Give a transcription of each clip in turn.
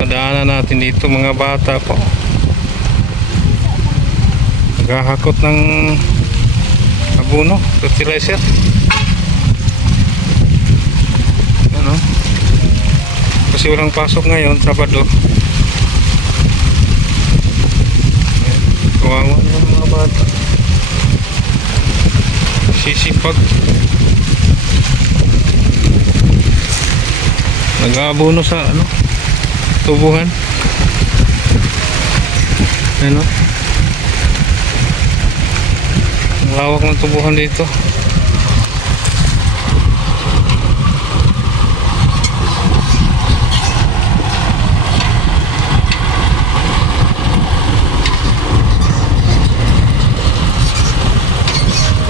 Padaanan natin dito mga bata po. Naghahakot ng abono, fertilizer. Ano? Kasi walang pasok ngayon, Sabado. Kawawa naman mga bata. Sisipag. Nag-aabono sa ano? Tubuhan. Ano? Ang lawak ng tubuhan dito.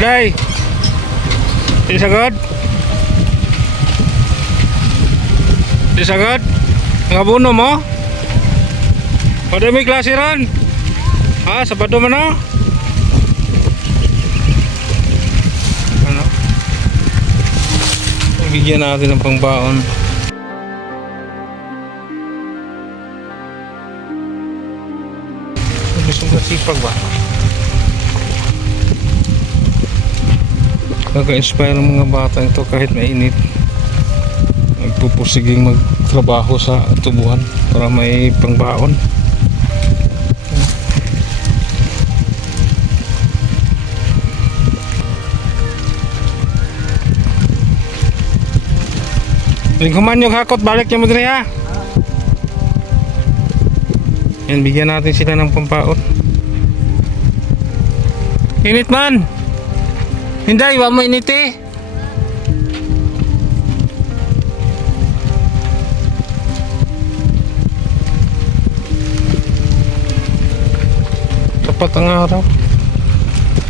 Day! Di sagad? Di sagad? Ngabuno mo? Pada may klase ron? Ha? Sabado man na? Ano? Bigyan natin ng pangbaon. Gusto mo sipag ba? Kaka-inspire ng mga bata ito kahit mainit. Nagpupusiging magtrabaho sa tubuhan para may pangbaon. Lingkuman yung hakot, balik niyo mo diri ha. Yan, bigyan natin sila ng pampaon. Init man! Hindi, wa mo init eh. Tapat ang araw.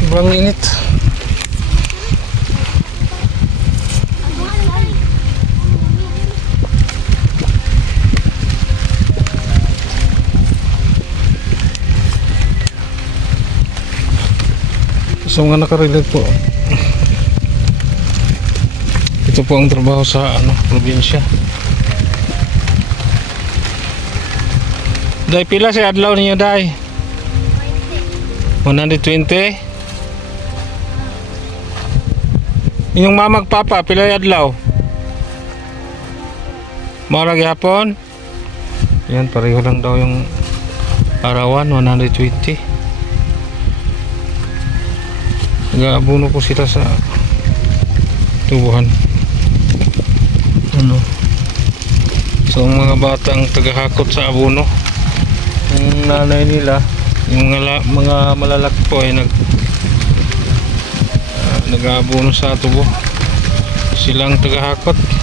Sobrang init. So mga nakarelate po. Ito po ang trabaho sa ano, probinsya. Dai pila si adlaw ninyo dai? 120. Inyong mamag papa pila yung adlaw? Mara gyapon? Yan pareho lang daw yung arawan 120. Nag-aabono po sila sa tubuhan. Ano? So ang mga batang tagahakot sa abono, yung nanay nila, yung mga, mga malalaki po ay nag ah, nag-aabono sa tubo. Silang tagahakot.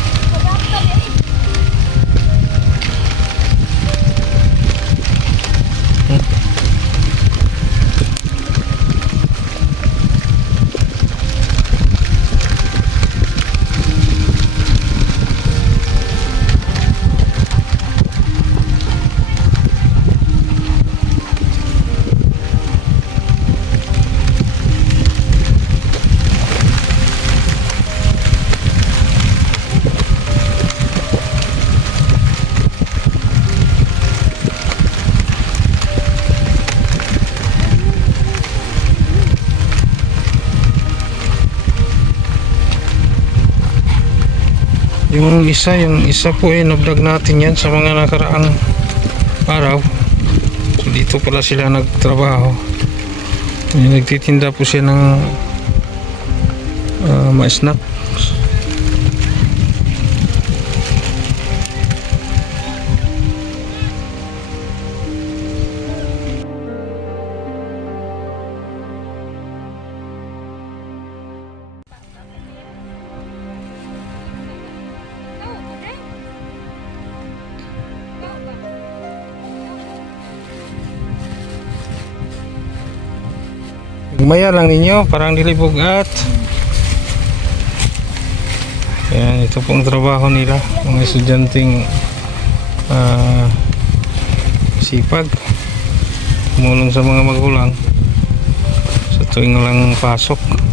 Yung isa, yung isa po ay nabdag natin yan sa mga nakaraang araw. So dito pala sila nagtrabaho. May nagtitinda po siya ng uh, ma-snack. Gumaya lang ninyo, parang dilibog at Ayan, ito pong trabaho nila mga estudyanteng ah, sipag. Tumulong sa mga magulang. Sa tuwing walang pasok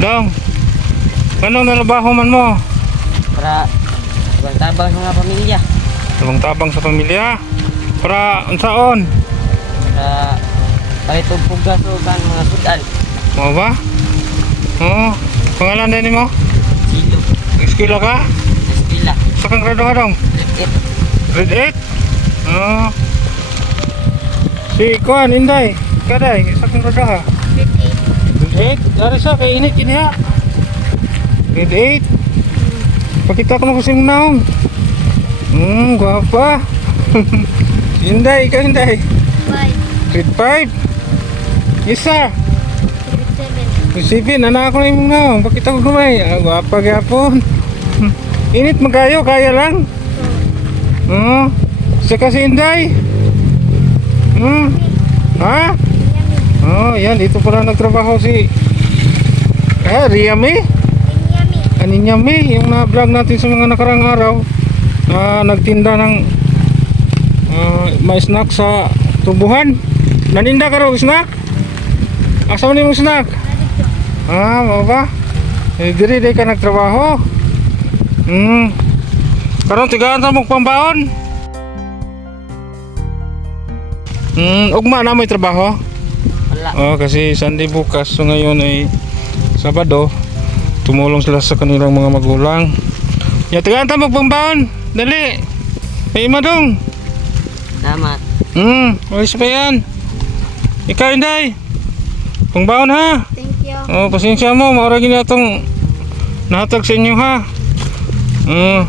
Dong. Anong narabaho man mo? Para tabang sa mga pamilya. Tabang-tabang sa pamilya. Para unsaon? Para kahit og pugas o kan mga sudan. Mo ba? Oo. Pangalan din mo? Silo. Eskwela ka? Eskwela. Sa kang grado ka dong? Grade Grade 8? Oo. Si Kuan, Inday. Kaday, sa kang grado ka? Grade 8? Dari sa, kay init ini ha. Grade 8? Pakita ko mo kasi yung naong. Hmm, gwapa. Inday, ikaw Inday. Grade 5? Isa. Isipin, anak ako na yung naong. Pakita ko kumay. Ah, gwapa gyapon. Init magayo, kaya lang. Oo. Sa kasi Inday. Hmm. Ha? Oh, yan. Dito pala nagtrabaho si... Eh, Riami? Aninyami. Yung na-vlog natin sa mga nakarang araw. Na nagtinda ng ah, may snack sa tubuhan. Naninda ka raw snack? Asa mo yung snack? Ah, mo ba? Eh, diri di ka nagtrabaho. Hmm. Karon tigaan ta mo pambaon. Hmm, ugma na may trabaho. Wala. Oh, kasi Sunday bukas so ngayon ay Sabado. Tumulong sila sa kanilang mga magulang. Ya, tigaan ta mo pambaon. Dali. Ay madong. Salamat. Hmm, ayos pa yan. Ikaw Inday. Pangbaon ha. Thank you. Oh, pasensya mo, maura gini atong nahatag sa inyo ha. Hmm.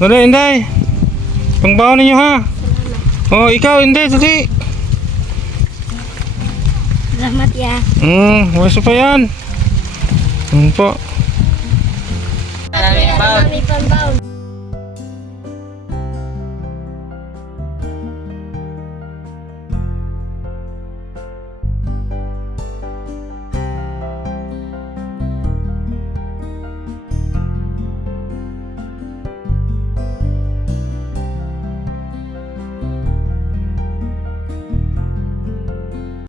Dali, Inday. Pangbaon ninyo ha. Salamat. Oh, ikaw, Inday, dali. Salamat ya. Hmm, wala pa yan. Hmm po. Marami pang baon.